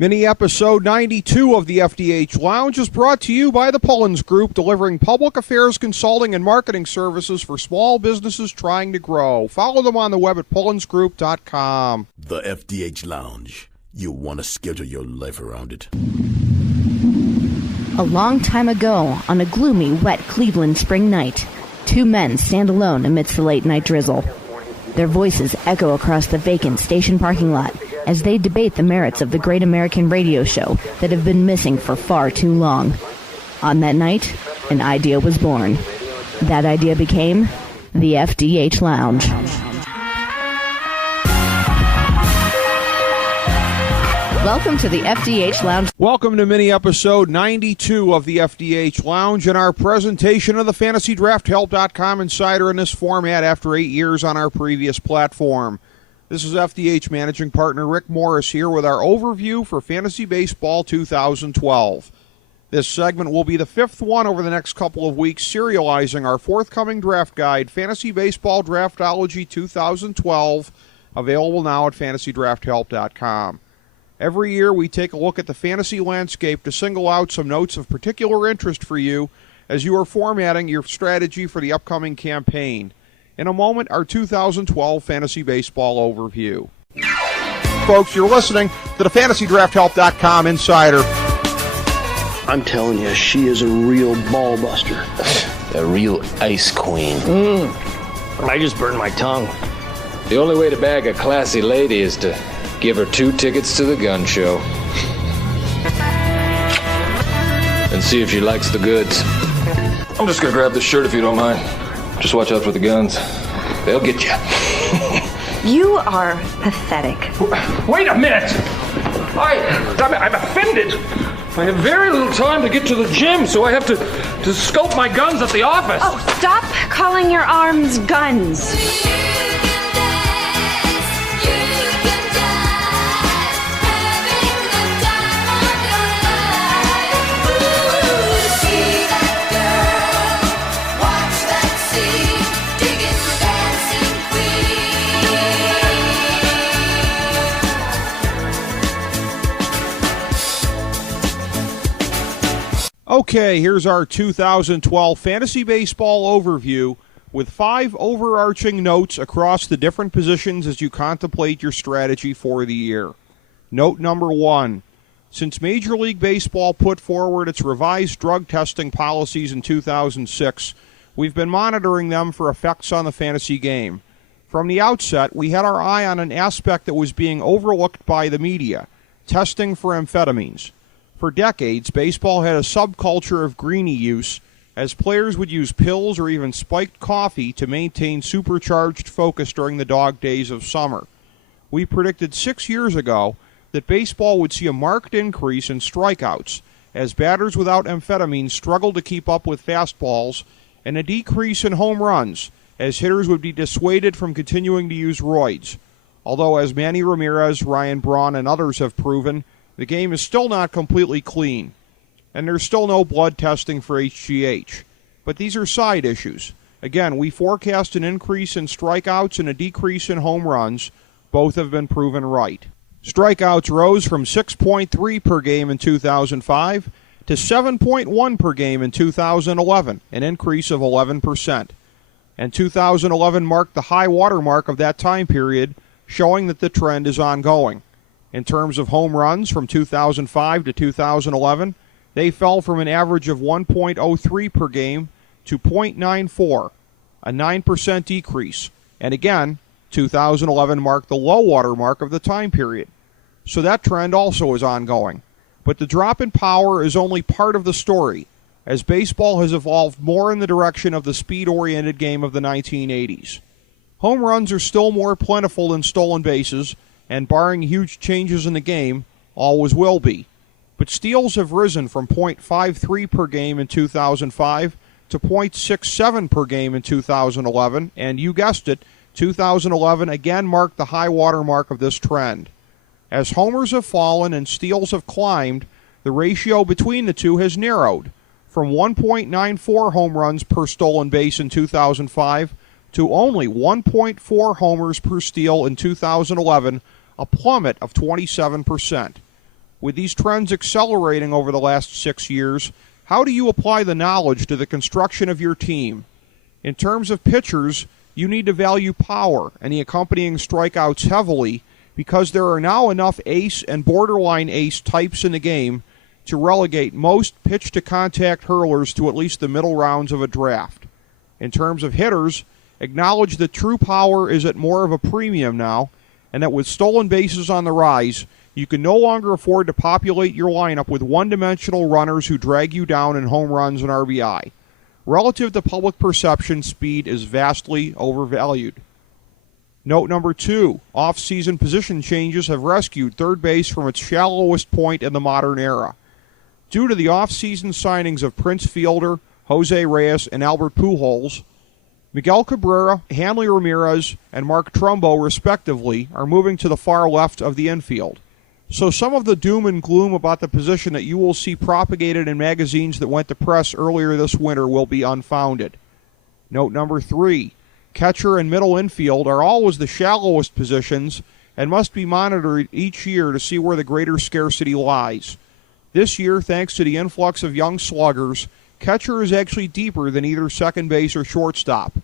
Mini episode 92 of the FDH Lounge is brought to you by the Pullins Group, delivering public affairs consulting and marketing services for small businesses trying to grow. Follow them on the web at pullinsgroup.com. The FDH Lounge. You'll want to schedule your life around it. A long time ago, on a gloomy, wet Cleveland spring night, two men stand alone amidst the late-night drizzle. Their voices echo across the vacant station parking lot as they debate the merits of the great American radio show that have been missing for far too long. On that night, an idea was born. That idea became the FDH Lounge. Welcome to the FDH Lounge. Welcome to mini episode 92 of the FDH Lounge and our presentation of the FantasyDraftHelp.com Insider in this format after 8 years on our previous platform. This is FDH Managing Partner Rick Morris here with our overview for Fantasy Baseball 2012. This segment will be the fifth one over the next couple of weeks, serializing our forthcoming draft guide, Fantasy Baseball Draftology 2012, available now at FantasyDraftHelp.com. Every year we take a look at the fantasy landscape to single out some notes of particular interest for you as you are formatting your strategy for the upcoming campaign. In a moment, our 2012 Fantasy Baseball Overview. Folks, you're listening to the FantasyDraftHelp.com Insider. I'm telling you, she is a real ball buster. A real ice queen. I just burned my tongue. The only way to bag a classy lady is to give her 2 tickets to the gun show. And see if she likes the goods. I'm just gonna grab this shirt if you don't mind. Just watch out for the guns. They'll get you. You are pathetic. Wait a minute! I'm offended. I have very little time to get to the gym, so I have to scope my guns at the office. Oh, stop calling your arms guns. Okay, here's our 2012 Fantasy Baseball Overview with 5 overarching notes across the different positions as you contemplate your strategy for the year. Note number 1. Since Major League Baseball put forward its revised drug testing policies in 2006, we've been monitoring them for effects on the fantasy game. From the outset, we had our eye on an aspect that was being overlooked by the media, testing for amphetamines. For decades, baseball had a subculture of greenie use, as players would use pills or even spiked coffee to maintain supercharged focus during the dog days of summer. We predicted 6 years ago that baseball would see a marked increase in strikeouts, as batters without amphetamines struggled to keep up with fastballs, and a decrease in home runs, as hitters would be dissuaded from continuing to use roids. Although, as Manny Ramirez, Ryan Braun, and others have proven, the game is still not completely clean, and there's still no blood testing for HGH. But these are side issues. Again, we forecast an increase in strikeouts and a decrease in home runs. Both have been proven right. Strikeouts rose from 6.3 per game in 2005 to 7.1 per game in 2011, an increase of 11%. And 2011 marked the high water mark of that time period, showing that the trend is ongoing. In terms of home runs from 2005 to 2011, they fell from an average of 1.03 per game to 0.94, a 9% decrease. And again, 2011 marked the low water mark of the time period. So that trend also is ongoing. But the drop in power is only part of the story, as baseball has evolved more in the direction of the speed-oriented game of the 1980s. Home runs are still more plentiful than stolen bases, and barring huge changes in the game, always will be. But steals have risen from 0.53 per game in 2005 to 0.67 per game in 2011, and you guessed it, 2011 again marked the high water mark of this trend. As homers have fallen and steals have climbed, the ratio between the two has narrowed, from 1.94 home runs per stolen base in 2005 to only 1.4 homers per steal in 2011, a plummet of 27%. With these trends accelerating over the last 6 years, how do you apply the knowledge to the construction of your team? In terms of pitchers, you need to value power and the accompanying strikeouts heavily because there are now enough ace and borderline ace types in the game to relegate most pitch-to-contact hurlers to at least the middle rounds of a draft. In terms of hitters, acknowledge that true power is at more of a premium now, and that with stolen bases on the rise, you can no longer afford to populate your lineup with one-dimensional runners who drag you down in home runs and RBI. Relative to public perception, speed is vastly overvalued. Note number 2, off-season position changes have rescued third base from its shallowest point in the modern era. Due to the off-season signings of Prince Fielder, Jose Reyes, and Albert Pujols, Miguel Cabrera, Hanley Ramirez, and Mark Trumbo, respectively, are moving to the far left of the infield. So some of the doom and gloom about the position that you will see propagated in magazines that went to press earlier this winter will be unfounded. Note number 3, catcher and middle infield are always the shallowest positions and must be monitored each year to see where the greater scarcity lies. This year, thanks to the influx of young sluggers, catcher is actually deeper than either second base or shortstop.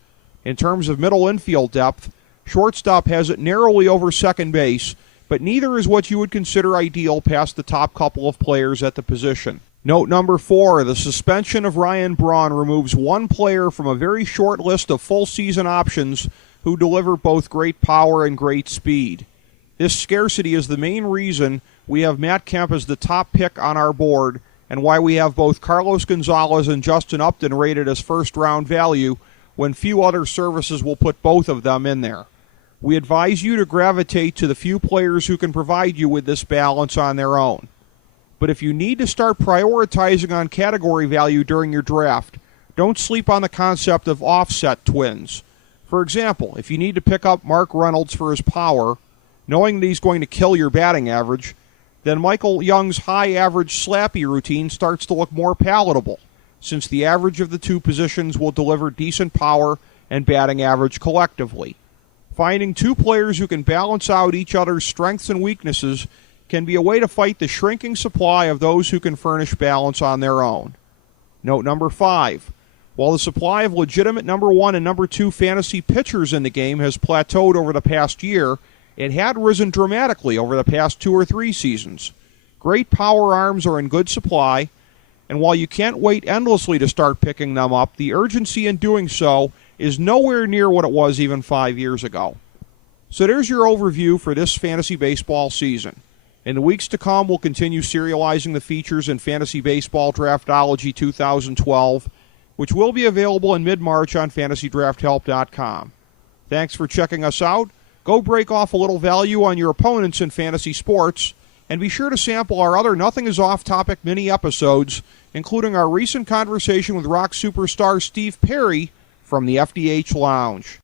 In terms of middle infield depth, shortstop has it narrowly over second base, but neither is what you would consider ideal past the top couple of players at the position. Note number 4, the suspension of Ryan Braun removes one player from a very short list of full season options who deliver both great power and great speed. This scarcity is the main reason we have Matt Kemp as the top pick on our board and why we have both Carlos Gonzalez and Justin Upton rated as first-round value when few other services will put both of them in there. We advise you to gravitate to the few players who can provide you with this balance on their own. But if you need to start prioritizing on category value during your draft, don't sleep on the concept of offset twins. For example, if you need to pick up Mark Reynolds for his power, knowing that he's going to kill your batting average, then Michael Young's high-average slappy routine starts to look more palatable, since the average of the two positions will deliver decent power and batting average collectively. Finding two players who can balance out each other's strengths and weaknesses can be a way to fight the shrinking supply of those who can furnish balance on their own. Note number 5. While the supply of legitimate number 1 and number 2 fantasy pitchers in the game has plateaued over the past year, it had risen dramatically over the past 2 or 3 seasons. Great power arms are in good supply, and while you can't wait endlessly to start picking them up, the urgency in doing so is nowhere near what it was even 5 years ago. So there's your overview for this fantasy baseball season. In the weeks to come, we'll continue serializing the features in Fantasy Baseball Draftology 2012, which will be available in mid-March on FantasyDraftHelp.com. Thanks for checking us out. Go break off a little value on your opponents in fantasy sports, and be sure to sample our other Nothing is Off-Topic mini-episodes, including our recent conversation with rock superstar Steve Perry from the FDH Lounge.